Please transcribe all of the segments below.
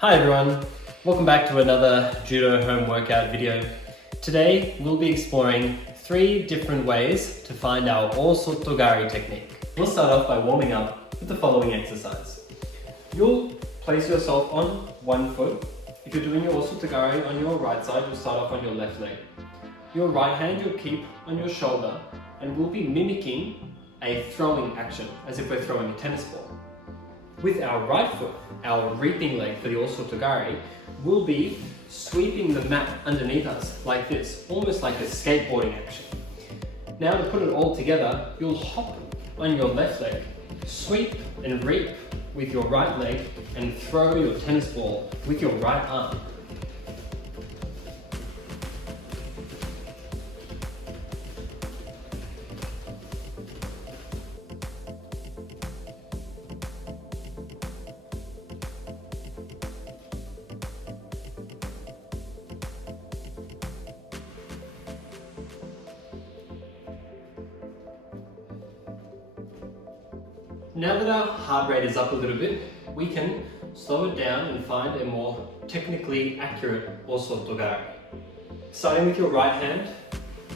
Hi everyone, welcome back to another Judo home workout video. Today we'll be exploring 3 different ways to find our Osoto Gari technique. We'll start off by warming up with the following exercise. You'll place yourself on one foot. If you're doing your Osoto Gari on your right side, you'll start off on your left leg. Your right hand you'll keep on your shoulder and we'll be mimicking a throwing action as if we're throwing a tennis ball. With our right foot, our reaping leg for the Osoto Gari, we'll be sweeping the mat underneath us like this, almost like a skateboarding action. Now to put it all together, you'll hop on your left leg, sweep and reap with your right leg, and throw your tennis ball with your right arm. Now that our heart rate is up a little bit, we can slow it down and find a more technically accurate Osoto Gari. Starting with your right hand,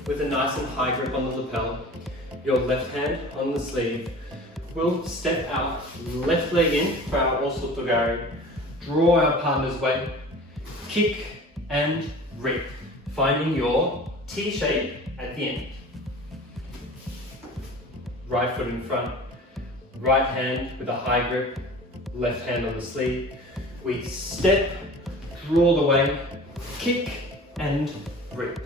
with a nice and high grip on the lapel, your left hand on the sleeve, we'll step our left leg in for our Osoto Gari, draw our partner's weight, kick and reap, finding your T shape at the end. Right foot in front. Right hand with a high grip, left hand on the sleeve. We step, draw the way, kick and reap.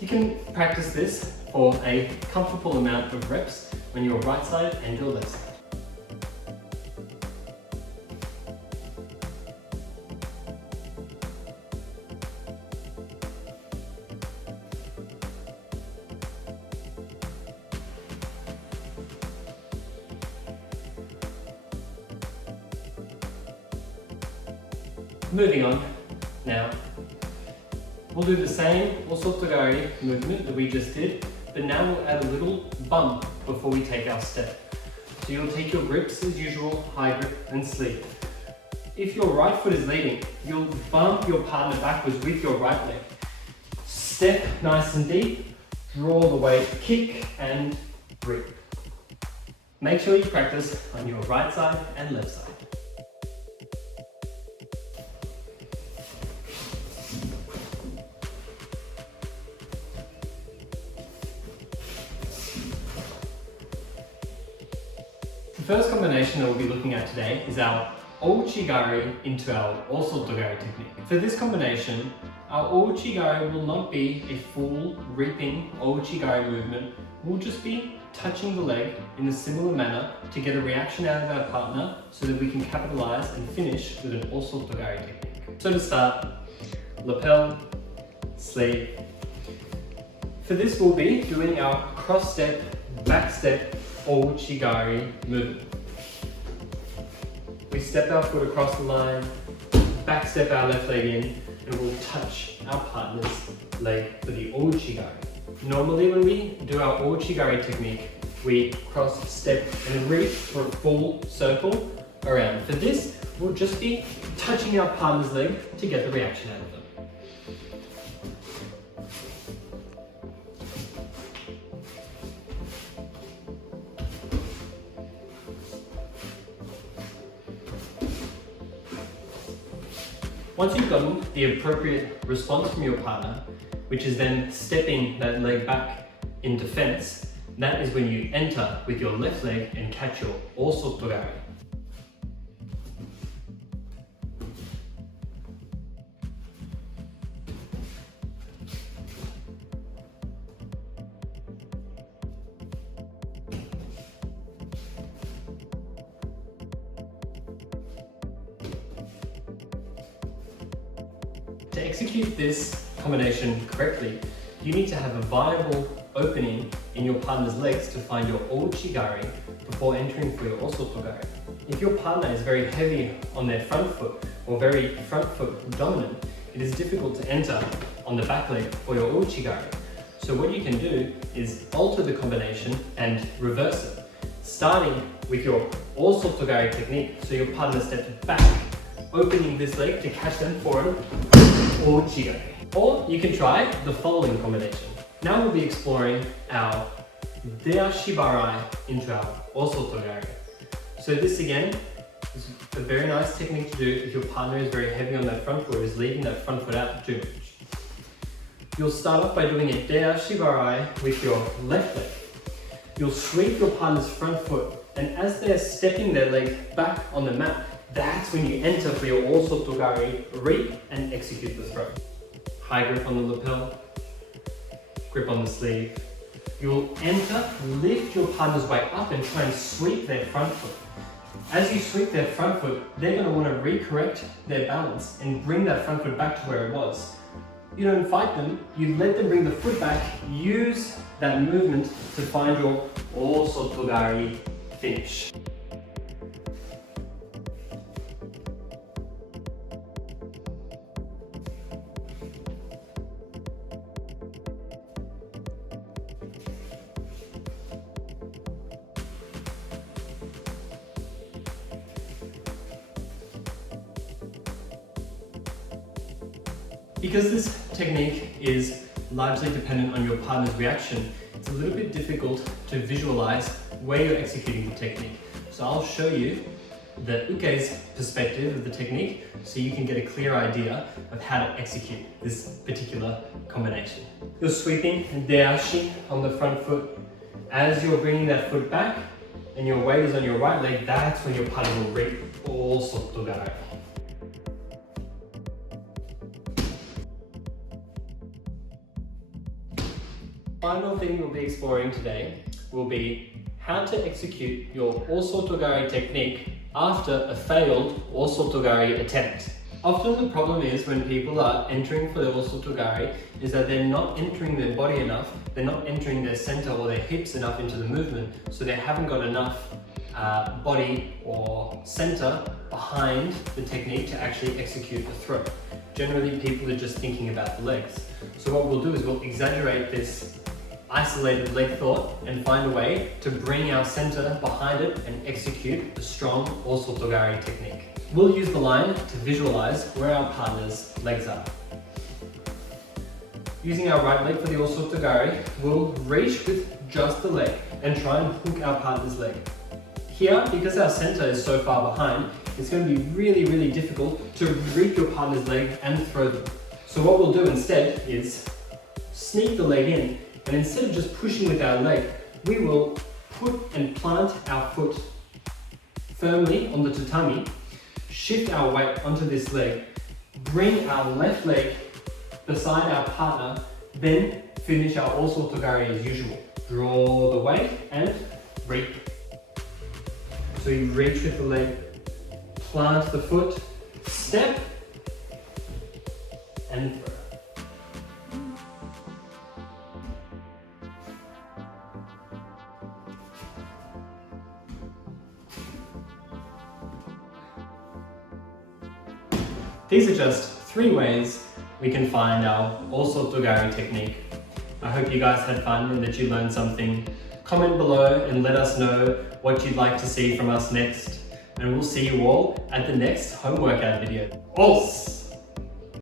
You can practice this for a comfortable amount of reps on your right side and your left side. Moving on now, we'll do the same Osoto Gari movement that we just did, but now we'll add a little bump before we take our step. So you'll take your grips as usual, high grip and sleeve. If your right foot is leading, you'll bump your partner backwards with your right leg. Step nice and deep, draw the weight, kick and reap. Make sure you practice on your right side and left side. The first combination that we'll be looking at today is our Ouchi Gari into our Osoto Gari technique. For this combination, our Ouchi Gari will not be a full reaping Ouchi Gari movement. We'll just be touching the leg in a similar manner to get a reaction out of our partner so that we can capitalize and finish with an Osoto Gari technique. So to start, lapel, sleeve. For this we'll be doing our cross step, back step, Ouchi Gari movement. We step our foot across the line, back step our left leg in, and we'll touch our partner's leg for the Ouchi Gari. Normally when we do our Ouchi Gari technique, we cross step and reach for a full circle around. For this, we'll just be touching our partner's leg to get the reaction out of them. Once you've gotten the appropriate response from your partner, which is then stepping that leg back in defense, that is when you enter with your left leg and catch your Osoto Gari. To execute this combination correctly, you need to have a viable opening in your partner's legs to find your Ouchi Gari before entering for your Osoto Gari. If your partner is very heavy on their front foot or very front foot dominant, it is difficult to enter on the back leg for your Ouchi Gari. So what you can do is alter the combination and reverse it, starting with your Osoto Gari technique, so your partner steps back opening this leg to catch them for an Ouchi Gari. Or you can try the following combination. Now we'll be exploring our Ashi Barai into our Osoto Gari. So this again is a very nice technique to do if your partner is very heavy on that front foot or is leaving that front foot out too much. You'll start off by doing a Ashi Barai with your left leg. You'll sweep your partner's front foot, and as they're stepping their leg back on the mat, that's when you enter for your Osoto Gari, reap and execute the throw. High grip on the lapel, grip on the sleeve. You'll enter, lift your partner's weight up and try and sweep their front foot. As you sweep their front foot, they're going to want to recorrect their balance and bring that front foot back to where it was. You don't fight them, you let them bring the foot back, use that movement to find your Osoto Gari finish. Because this technique is largely dependent on your partner's reaction, it's a little bit difficult to visualize where you're executing the technique. So I'll show you the uke's perspective of the technique so you can get a clear idea of how to execute this particular combination. You're sweeping Ashi on the front foot. As you're bringing that foot back and your weight is on your right leg, that's when your partner will reap Osoto Gari. Final thing we'll be exploring today will be how to execute your Osoto Gari technique after a failed Osoto Gari attempt. Often the problem is when people are entering for the Osoto Gari is that they're not entering their body enough, they're not entering their center or their hips enough into the movement, so they haven't got enough body or center behind the technique to actually execute the throw. Generally people are just thinking about the legs. So what we'll do is we'll exaggerate this isolated leg thought and find a way to bring our center behind it and execute the strong Osoto Gari technique. We'll use the line to visualize where our partner's legs are. Using our right leg for the Osoto Gari, we'll reach with just the leg and try and hook our partner's leg. Here, because our center is so far behind, it's going to be really difficult to reap your partner's leg and throw them. So what we'll do instead is sneak the leg in, and instead of just pushing with our leg, we will put and plant our foot firmly on the tatami, shift our weight onto this leg, bring our left leg beside our partner, then finish our Osoto Gari as usual. Draw the weight and reap. So you reach with the leg, plant the foot, step, and throw. These are just 3 ways we can find our Osoto Gari technique. I hope you guys had fun and that you learned something. Comment below and let us know what you'd like to see from us next. And we'll see you all at the next home workout video. Os!